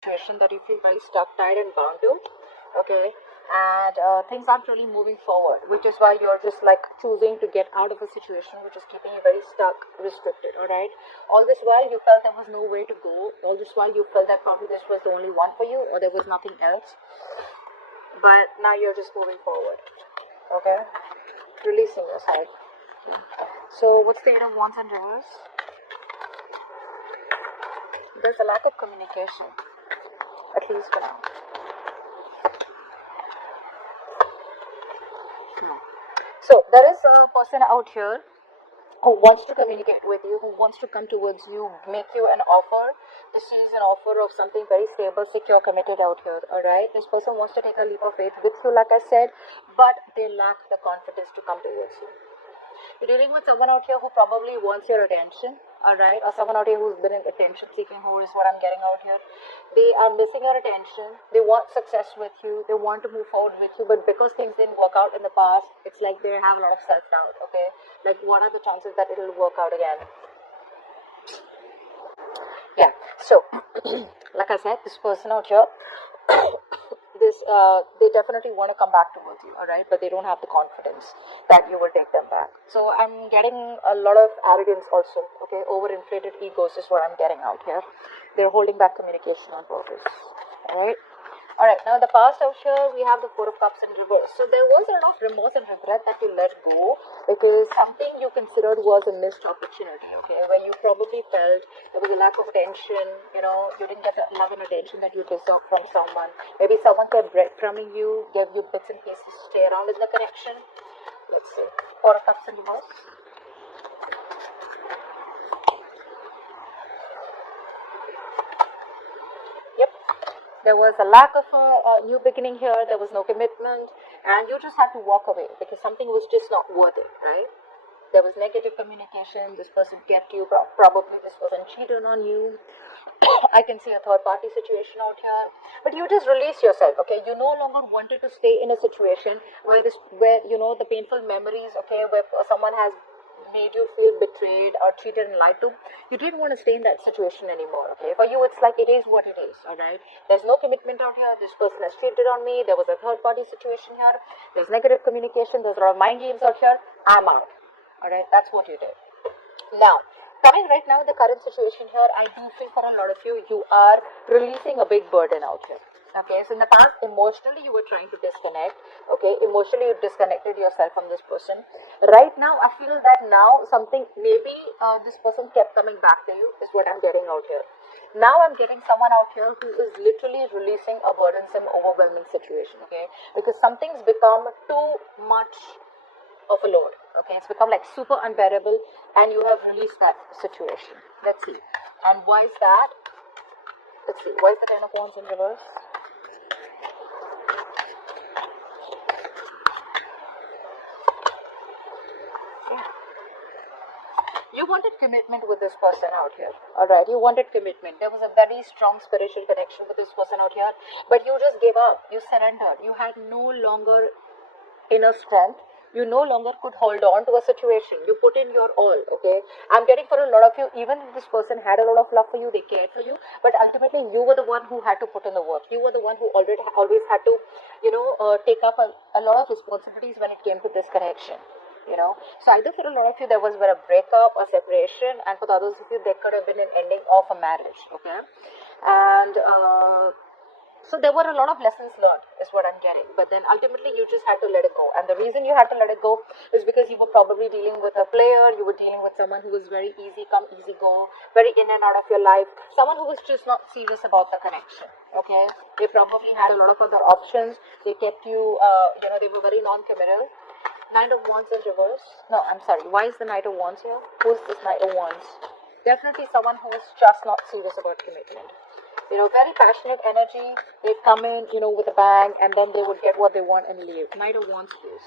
situation that you feel very stuck, tied, and bound to. Okay, and things aren't really moving forward, which is why you're just like choosing to get out of a situation which is keeping you very stuck, restricted. All right. All this while you felt there was no way to go. All this while you felt that probably this was the only one for you, or there was nothing else. But now you're just moving forward. Okay, releasing yourself. So what's the Eight of Wands in reverse? There's a lack of communication, at least for now. So there is a person out here who wants to communicate with you, who wants to come towards you, make you an offer. This is an offer of something very stable, secure, committed out here. Alright, this person wants to take a leap of faith with you, like I said, but they lack the confidence to come towards you. You're dealing with someone out here who probably wants your attention, alright, or someone out here who's been in attention seeking, who is what I'm getting out here. They are missing your attention, they want success with you, they want to move forward with you, but because things didn't work out in the past, it's like they have a lot of self-doubt, okay? Like, what are the chances that it'll work out again? Yeah, so, like I said, this person out here, they definitely want to come back towards you, all right, but they don't have the confidence that you will take them back. So I'm getting a lot of arrogance also, okay, overinflated egos is what I'm getting out here. They're holding back communication on purpose. All right, now the past out here, we have the Four of Cups in reverse. So there was a lot of remorse and regret that you let go because something you considered was a missed opportunity, okay, where you probably felt there was a lack of attention, you know, you didn't get the love and attention that you deserved from someone. Maybe someone kept breadcrumbing you, gave you bits and pieces to stay around in the connection. Let's see. Four of Cups in reverse. Yep. There was a lack of a new beginning here. There was no commitment, and you just had to walk away because something was just not worth it, right? There was negative communication. This person kept you. Probably this person cheated on you. I can see a third party situation out here, but you just release yourself. Okay, you no longer wanted to stay in a situation where you know the painful memories. Okay, where someone has made you feel betrayed or cheated and lied to. You didn't want to stay in that situation anymore. Okay, for you it's like it is what it is. All right, there's no commitment out here. This person has cheated on me. There was a third party situation here. There's negative communication. There's a lot of mind games out here. I'm out. All right, that's what you did. Now, coming right now, the current situation here, I do feel for a lot of you, you are releasing a big burden out here. Okay, so in the past, emotionally, you were trying to disconnect. Okay, emotionally, you disconnected yourself from this person. Right now, I feel that now something, maybe this person kept coming back to you, is what I'm getting out here. Now I'm getting someone out here who is literally releasing a burdensome, overwhelming situation. Okay, because something's become too much of a load. Okay, it's become like super unbearable, and you have released that situation. Let's see. And why is that? Let's see. Why is the Ten of Wands in reverse? Yeah. You wanted commitment with this person out here. Alright, you wanted commitment. There was a very strong spiritual connection with this person out here, but you just gave up. You surrendered. You had no longer inner strength. You no longer could hold on to a situation. You put in your all, okay? I'm getting for a lot of you, even if this person had a lot of love for you, they cared for you, but ultimately you were the one who had to put in the work. You were the one who always had to, take up a lot of responsibilities when it came to this connection. So either for a lot of you there was a breakup or separation, and for the others of you there could have been an ending of a marriage, okay? And so there were a lot of lessons learned, is what I'm getting. But then ultimately you just had to let it go. And the reason you had to let it go is because you were probably dealing with a player, you were dealing with someone who was very easy come, easy go, very in and out of your life, someone who was just not serious about the connection. Okay? They probably had a lot of other options. They kept you, they were very non-committal. Knight of Wands in reverse. No, I'm sorry. Why is the Knight of Wands here? Who's this Knight of Wands? Definitely someone who is just not serious about commitment. Very passionate energy. They come in, with a bang, and then they would get what they want and leave. Knight of Wands, please.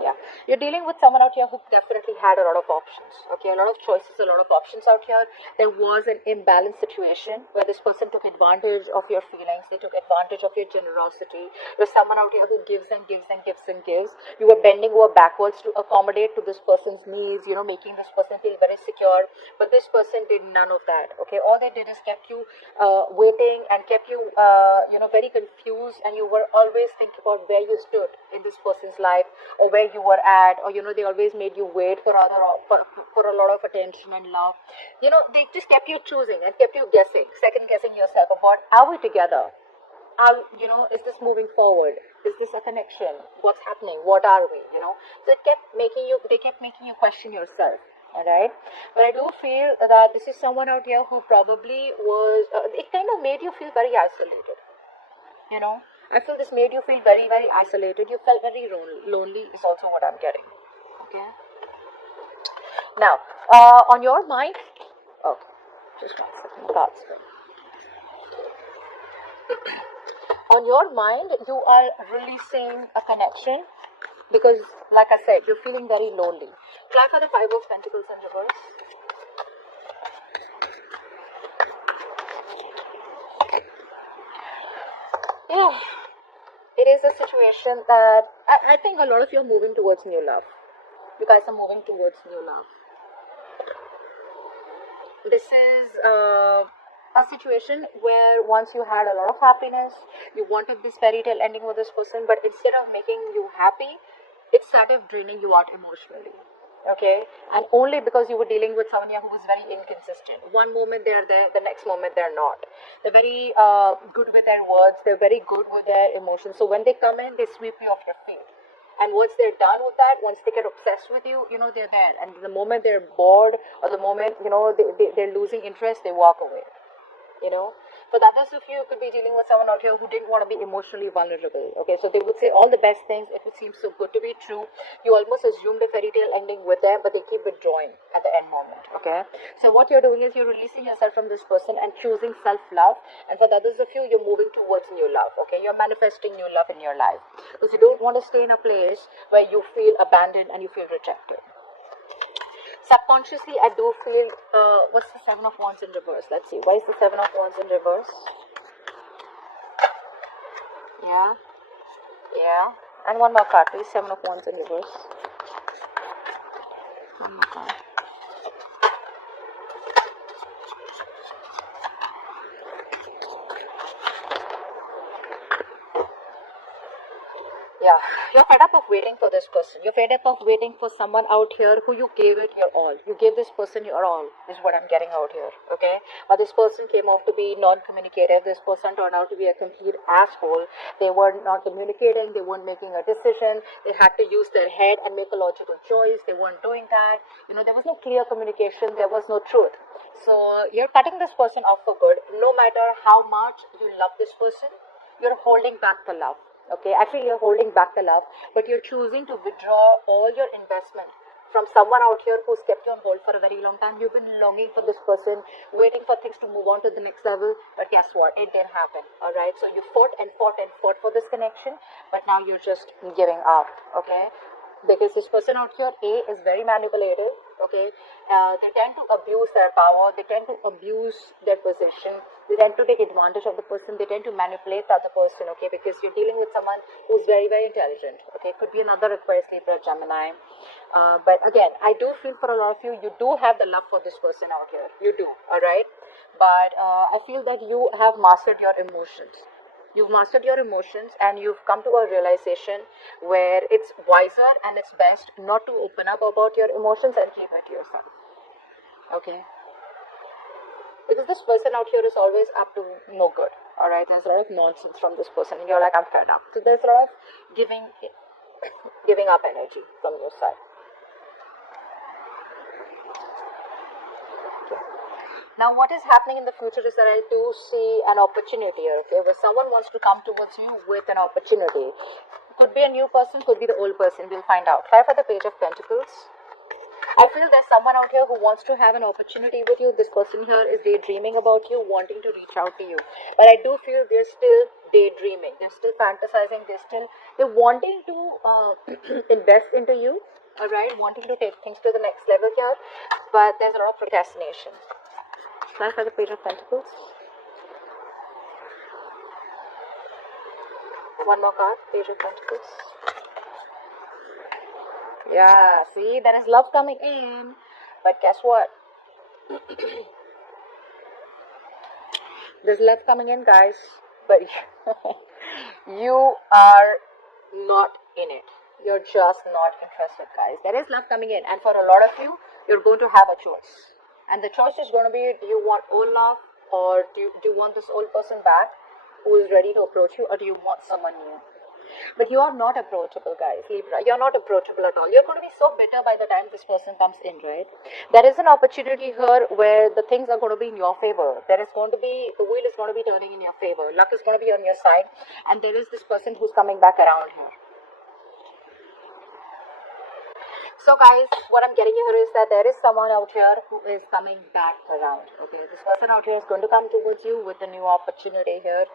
Yeah, you're dealing with someone out here who definitely had a lot of options. Okay, a lot of choices, a lot of options out here. There was an imbalanced situation where this person took advantage of your feelings. They took advantage of your generosity. There's someone out here who gives and gives and gives and gives. You were bending over backwards to accommodate to this person's needs. You know, making this person feel very secure. But this person did none of that. Okay, all they did is kept you waiting and kept you, very confused, and you were always thinking about where you stood in this person's life, or where you were at, or they always made you wait for for a lot of attention and love. They just kept you choosing and kept you guessing, second guessing yourself about, are we together? Is this moving forward? Is this a connection? What's happening? What are we? So they kept making you question yourself. All right, but I do feel that this is someone out here who probably was. It kind of made you feel very isolated. I feel this made you feel very, very isolated. You felt very lonely is also what I'm getting. Okay. Now, on your mind, oh, just one second, cards. On your mind, you are releasing a connection because, like I said, you're feeling very lonely. Try for the Five of Pentacles in reverse. Yeah, it is a situation that I think a lot of you are moving towards new love. You guys are moving towards new love. This is a situation where once you had a lot of happiness, you wanted this fairy tale ending with this person, but instead of making you happy, it started draining you out emotionally. Okay, and only because you were dealing with someone who was very inconsistent. One moment they're there, the next moment they're not. They're very good with their words, they're very good with their emotions. So when they come in, they sweep you off your feet. And once they're done with that, once they get obsessed with you, they're there. And the moment they're bored, or the moment, they're losing interest, they walk away. For the others of you, could be dealing with someone out here who didn't want to be emotionally vulnerable. Okay, so they would say all the best things if it seems so good to be true. You almost assumed a fairy tale ending with them, but they keep withdrawing at the end moment. Okay, so what you're doing is you're releasing yourself from this person and choosing self-love. And for the others of you, you're moving towards new love. Okay, you're manifesting new love in your life because you don't want to stay in a place where you feel abandoned and you feel rejected. Subconsciously, I do feel, what's the Seven of Wands in reverse? Let's see. Why is the Seven of Wands in reverse? Yeah. Yeah. And one more card, please. Seven of Wands in reverse. One more card. Yeah, you're fed up of waiting for this person. You're fed up of waiting for someone out here who you gave it your all. You gave this person your all, is what I'm getting out here, okay? But this person came out to be non-communicative. This person turned out to be a complete asshole. They were not communicating. They weren't making a decision. They had to use their head and make a logical choice. They weren't doing that. There was no clear communication. There was no truth. So you're cutting this person off for good. No matter how much you love this person, you're holding back the love. Okay, I feel you're holding back the love, but you're choosing to withdraw all your investment from someone out here who's kept you on hold for a very long time. You've been longing for this person, waiting for things to move on to the next level, but guess what? It didn't happen. All right, so you fought and fought and fought for this connection, but now you're just giving up. Okay, because this person out here, is very manipulative. Okay, they tend to abuse their power, they tend to abuse their position, they tend to take advantage of the person, they tend to manipulate the other person. Okay, because you're dealing with someone who's very, very intelligent. Okay, could be another Aquarius, Libra, Gemini. But again, I do feel for a lot of you, you do have the love for this person out here. You do, all right? But I feel that you have mastered your emotions. You've mastered your emotions and you've come to a realization where it's wiser and it's best not to open up about your emotions and keep it to yourself. Okay? Because this person out here is always up to no good. Alright? There's a lot of nonsense from this person and you're like, I'm fed up. So there's a lot of giving up energy from your side. Now, what is happening in the future is that I do see an opportunity here, okay, where someone wants to come towards you with an opportunity. Could be a new person, could be the old person. We'll find out. Try for the Page of Pentacles. I feel there's someone out here who wants to have an opportunity with you. This person here is daydreaming about you, wanting to reach out to you. But I do feel they're still daydreaming. They're still fantasizing. They're wanting to invest into you. All right, wanting to take things to the next level here. But there's a lot of procrastination. Slide for the Page of Pentacles. One more card, Page of Pentacles. Yeah, see, there is love coming in. But guess what? There's love coming in, guys. But you are not in it. You're just not interested, guys. There is love coming in. And for a lot of you, you're going to have a choice. And the choice is going to be, do you want old love? Or do you want this old person back who is ready to approach you? Or do you want someone new? But you are not approachable, guys, Libra. You're not approachable at all. You're going to be so bitter by the time this person comes in, right? There is an opportunity here where the things are going to be in your favor. The wheel is going to be turning in your favor. Luck is going to be on your side. And there is this person who's coming back around here. So guys, what I'm getting here is that there is someone out here who is coming back around. Okay, this person out here is going to come towards you with a new opportunity here.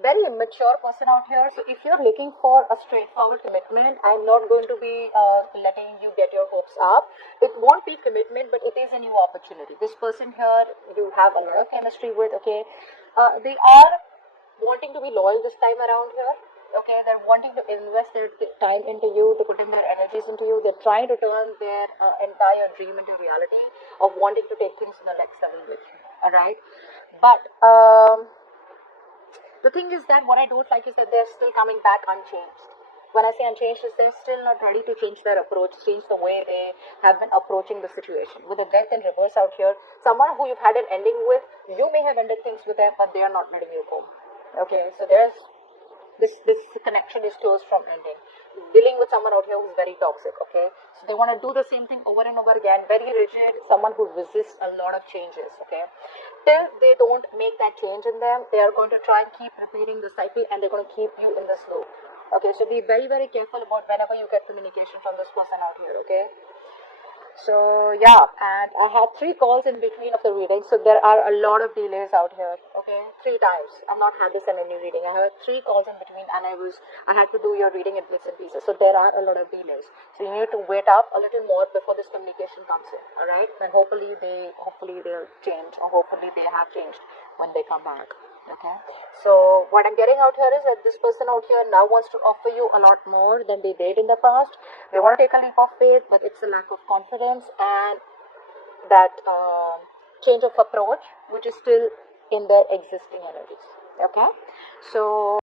Very immature person out here. So if you're looking for a straightforward commitment, I'm not going to be letting you get your hopes up. It won't be commitment, but it is a new opportunity. This person here, you have a lot of chemistry with. Okay, they are wanting to be loyal this time around here. Okay, they're wanting to invest their time into you, to put in their energies into you. They're trying to turn their entire dream into reality of wanting to take things to the next level with you. All right, but the thing is that what I don't like is that they're still coming back unchanged. When I say unchanged, is they're still not ready to change their approach, change the way they have been approaching the situation. With the Death in reverse out here, someone who you've had an ending with, you may have ended things with them, but they are not letting you go. Okay, so there's this connection is close from ending. Dealing with someone out here who's very toxic. Okay, so they want to do the same thing over and over again. Very rigid, someone who resists a lot of changes. Okay, till they don't make that change in them, they are going to try and keep repeating the cycle, and they're going to keep you in this loop. Okay, so be very, very careful about whenever you get communication from this person out here. Okay, so yeah, and I had 3 calls in between of the reading, so there are a lot of delays out here. Okay, 3 times. I've not had this in any reading. I have 3 calls in between, and I had to do your reading in bits and pieces. So there are a lot of delays. So you need to wait up a little more before this communication comes in. All right, and hopefully they'll change, or hopefully they have changed when they come back. Okay, so what I'm getting out here is that this person out here now wants to offer you a lot more than they did in the past. They want to take a leap of faith, but it's a lack of confidence and that change of approach, which is still in their existing energies. Okay, so